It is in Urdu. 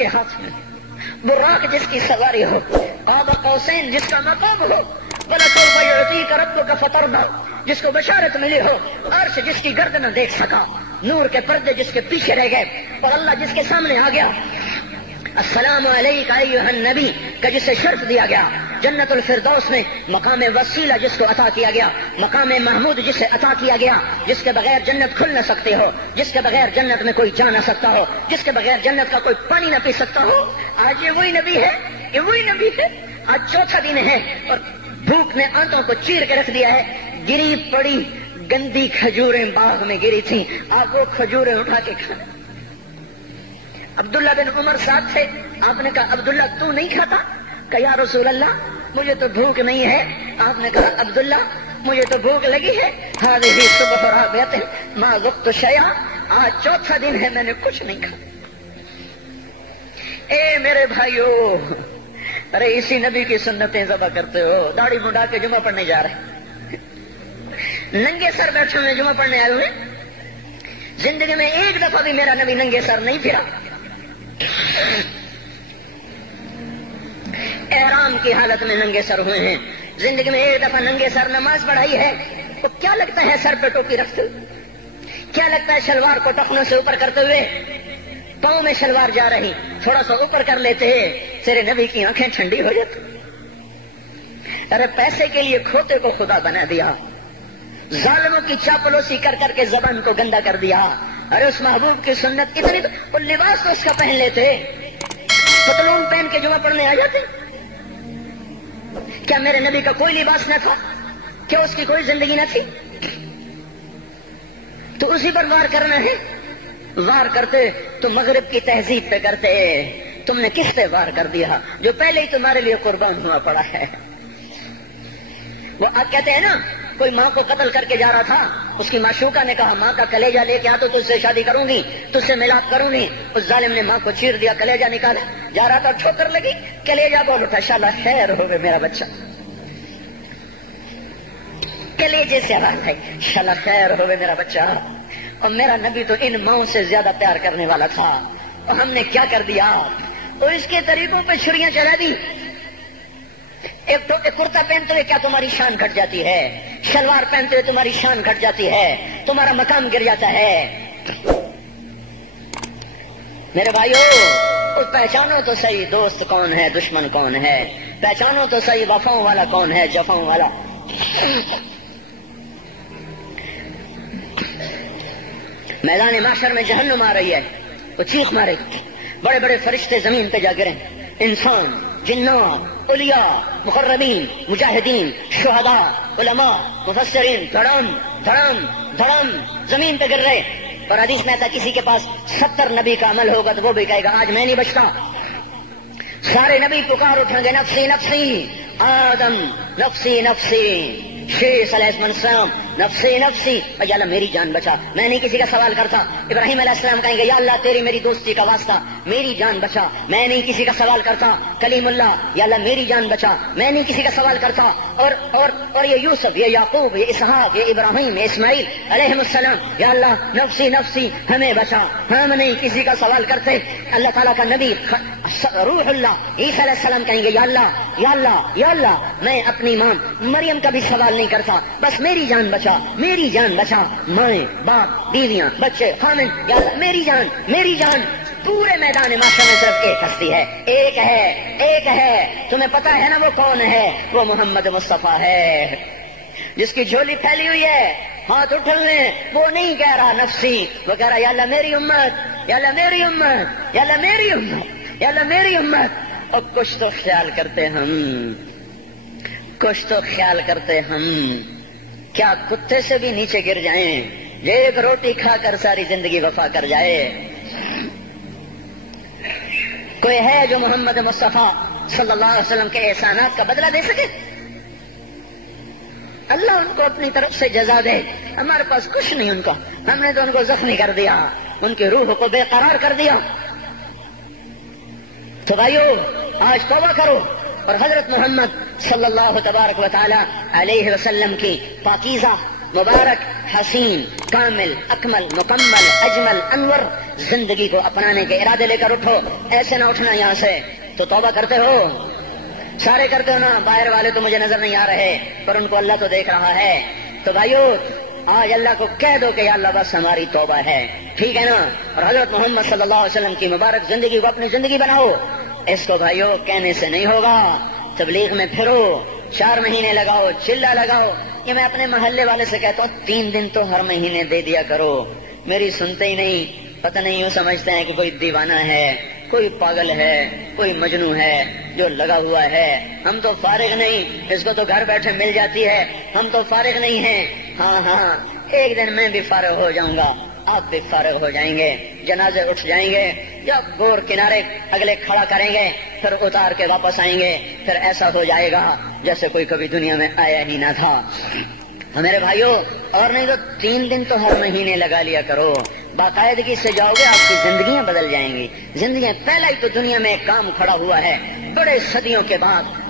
کے ہاتھ میں، براق جس کی سواری ہو، قاب قوسین جس کا مقام ہو، وَلَسَوْفَ يُعْطِيكَ رَبُّكَ فَتَرْضَىٰ جس کو بشارت ملی ہو، عرش جس کی گرد نہ دیکھ سکا، نور کے پردے جس کے پیچھے رہ گئے اور اللہ جس کے سامنے آ گیا، السلام علیک ایھا النبی کا جسے شرف دیا گیا، جنت الفردوس میں مقام وسیلہ جس کو عطا کیا گیا، مقام محمود جسے عطا کیا گیا، جس کے بغیر جنت کھل نہ سکتے ہو، جس کے بغیر جنت میں کوئی جا نہ سکتا ہو، جس کے بغیر جنت کا کوئی پانی نہ پی سکتا ہو، آج یہ وہی نبی ہے، یہ وہی نبی ہے۔ آج چوتھا دن ہے اور بھوک نے آنتوں کو چیر کے رکھ دیا ہے، گری پڑی گندی کھجوریں باغ میں گری تھیں، آپ وہ کھجوریں اٹھا کے کھانا۔ عبداللہ بن عمر ساتھ تھے، آپ نے کہا عبداللہ تو نہیں کھاتا؟ کہ یا رسول اللہ مجھے تو بھوک نہیں ہے۔ آپ نے کہا عبداللہ مجھے تو بھوک لگی ہے، هذه صبح رابعة ما ذقت شيئا، آج چوتھا دن ہے میں نے کچھ نہیں کھا۔ اے میرے بھائیو، ارے اسی نبی کی سنتیں ذبح کرتے ہو، داڑھی منڈا کے جمعہ پڑھنے جا رہے، ننگے سر بیٹھے ہوئے جمعہ پڑھنے آئے ہوئے، زندگی میں ایک دفعہ بھی میرا نبی ننگے سر نہیں پھرا، احرام کی حالت میں ننگے سر ہوئے ہیں، زندگی میں ایک دفعہ ننگے سر نماز پڑھائی ہے، تو کیا لگتا ہے سر پہ ٹوپی رکھتے ہوئے؟ کیا لگتا ہے شلوار کو ٹخنوں سے اوپر کرتے ہوئے؟ پاؤں میں شلوار جا رہی، تھوڑا سا اوپر کر لیتے ہیں، تیرے نبی کی آنکھیں ٹھنڈی ہو جاتی۔ ارے پیسے کے لیے کھوتے کو خدا بنا دیا، ظالموں کی چاپلوسی کر کر کے زبان کو گندا کر دیا۔ ارے اس محبوب کی سنت اتنی، وہ لباس تو اس کا پہن لیتے، پتلون پہن کے جمعہ پڑھنے آ جاتے۔ کیا میرے نبی کا کوئی لباس نہ تھا؟ کیا اس کی کوئی زندگی نہ تھی؟ تو اسی پر وار کرنا ہے۔ وار کرتے تو مغرب کی تہذیب پہ کرتے، تم نے کس پہ وار کر دیا جو پہلے ہی تمہارے لیے قربان ہوا پڑا ہے؟ وہ آپ کہتے ہیں نا، کوئی ماں کو قتل کر کے جا رہا تھا، اس کی معشوقہ نے کہا ماں کا کلیجہ لے کے آ تو تجھ سے شادی کروں گی، تجھ سے ملاپ کروں گی۔ اس ظالم نے ماں کو چیر دیا، کلیجہ نکالا، جا رہا تھا ٹھوکر لگی، کلیجہ بول اٹھا، شالا خیر ہوگا میرا بچہ، کلیجے سے آواز ہے، شالا خیر ہوگا میرا بچہ۔ اور میرا نبی تو ان ماؤں سے زیادہ پیار کرنے والا تھا، اور ہم نے کیا کر دیا؟ اور اس کے طریقوں پہ چھریاں چلا دی۔ ایک کرتا پہنتے ہوئے کیا تمہاری شان گھٹ جاتی ہے؟ شلوار پہنتے ہوئے تمہاری شان گھٹ جاتی ہے، تمہارا مقام گر جاتا ہے۔ میرے بھائیو، پہچانو تو صحیح دوست کون ہے، دشمن کون ہے، پہچانو تو صحیح وفاؤں والا کون ہے، جفاؤں والا۔ میدان محشر میں جہنم آ رہی ہے، وہ چیخ مارے، بڑے بڑے فرشتے زمین پہ جا گرے، انسان، جنات، اولیاء، مقربین، مجاہدین، شہداء، علماء، مفسرین، دھڑم دھڑم دھڑم زمین پہ گر رہے۔ اور حدیث میں آتا کسی کے پاس 70 نبی کا عمل ہوگا تو وہ بھی کہے گا آج میں نہیں بچتا۔ سارے نبی پکار اٹھیں گے، نفسی نفسی، آدم نفسی نفسی، شیخ علیہ السلام نفسی نفسی، یا اللہ میری جان بچا، میں نہیں کسی کا سوال کرتا۔ ابراہیم علیہ السلام کہیں گے یا اللہ تیری میری دوستی کا واسطہ میری جان بچا، میں نہیں کسی کا سوال کرتا۔ کلیم اللہ، یا اللہ میری جان بچا، میں نہیں کسی کا سوال کرتا۔ اور یہ یوسف، یہ یعقوب، یہ اسحاق، یہ ابراہیم، یہ اسماعیل علیہ السلام، یا اللہ نفسی نفسی ہمیں بچا، ہم نہیں کسی کا سوال کرتے۔ اللہ تعالیٰ کا نبی روح اللہ عیسیٰ علیہ السلام کہیں گے یا اللہ یا اللہ یا اللہ میں اپنی ماں مریم کا بھی سوال نہیں کرتا، بس میری جان بچا، میری جان بچا، مائیں باپ بیویاں بچے خامن، یا اللہ میری جان میری جان۔ پورے میدان معاشرے میں صرف ایک ہستی ہے، ایک ہے ایک ہے، تمہیں پتا ہے نا وہ کون ہے؟ وہ محمد مصطفیٰ ہے، جس کی جھولی پھیلی ہوئی ہے، ہاتھ اٹھلنے، وہ نہیں کہہ رہا نفسی، وہ کہہ رہا یا اللہ میری امت، یا اللہ میری امت، یا اللہ میری امت، یا اللہ میری امت۔ اور کچھ تو خیال کرتے ہم، کچھ تو خیال کرتے ہم، کیا کتے سے بھی نیچے گر جائیں، ایک روٹی کھا کر ساری زندگی وفا کر جائے؟ کوئی ہے جو محمد مصطفیٰ صلی اللہ علیہ وسلم کے احسانات کا بدلہ دے سکے؟ اللہ ان کو اپنی طرف سے جزا دے، ہمارے پاس کچھ نہیں ان کا، ہم نے تو ان کو زخمی کر دیا، ان کی روح کو بے قرار کر دیا۔ تو بھائیو آج توبہ کرو اور حضرت محمد صلی اللہ تبارک و تعالی علیہ وسلم کی پاکیزہ مبارک، حسین، کامل، اکمل، مکمل، اجمل، انور زندگی کو اپنانے کے ارادے لے کر اٹھو. ایسے نہ اٹھنا یہاں سے. تو توبہ کرتے ہو؟ سارے کرتے ہو نا؟ باہر والے تو مجھے نظر نہیں آ رہے پر ان کو اللہ تو دیکھ رہا ہے. تو بھائیو آج اللہ کو کہہ دو کہ یا اللہ بس ہماری توبہ ہے. ٹھیک ہے نا؟ اور حضرت محمد صلی اللہ علیہ وسلم کی مبارک زندگی کو اپنی زندگی بناؤ. اس کو بھائیو کہنے سے نہیں ہوگا. تبلیغ میں پھرو، 4 مہینے لگاؤ، چلہ لگاؤ. یہ میں اپنے محلے والے سے کہتا ہوں 3 دن تو ہر مہینے دے دیا کرو. میری سنتے ہی نہیں. پتہ نہیں یوں سمجھتے ہیں کہ کوئی دیوانہ ہے، کوئی پاگل ہے، کوئی مجنوں ہے جو لگا ہوا ہے. ہم تو فارغ نہیں، اس کو تو گھر بیٹھے مل جاتی ہے. ہم تو فارغ نہیں ہیں. ہاں ایک دن میں بھی فارغ ہو جاؤں گا، آپ بھی فارغ ہو جائیں گے. جنازے اٹھ جائیں گے، جب گور کنارے اگلے کھڑا کریں گے پھر اتار کے واپس آئیں گے. پھر ایسا ہو جائے گا جیسے کوئی کبھی دنیا میں آیا ہی نہ تھا. میرے بھائیوں، اور نہیں تو 3 دن تو ہر مہینے لگا لیا کرو. باقاعدگی سے جاؤ گے، آپ کی زندگیاں بدل جائیں گی. زندگیاں پہلا ہی تو دنیا میں ایک کام کھڑا ہوا ہے بڑے صدیوں کے بعد.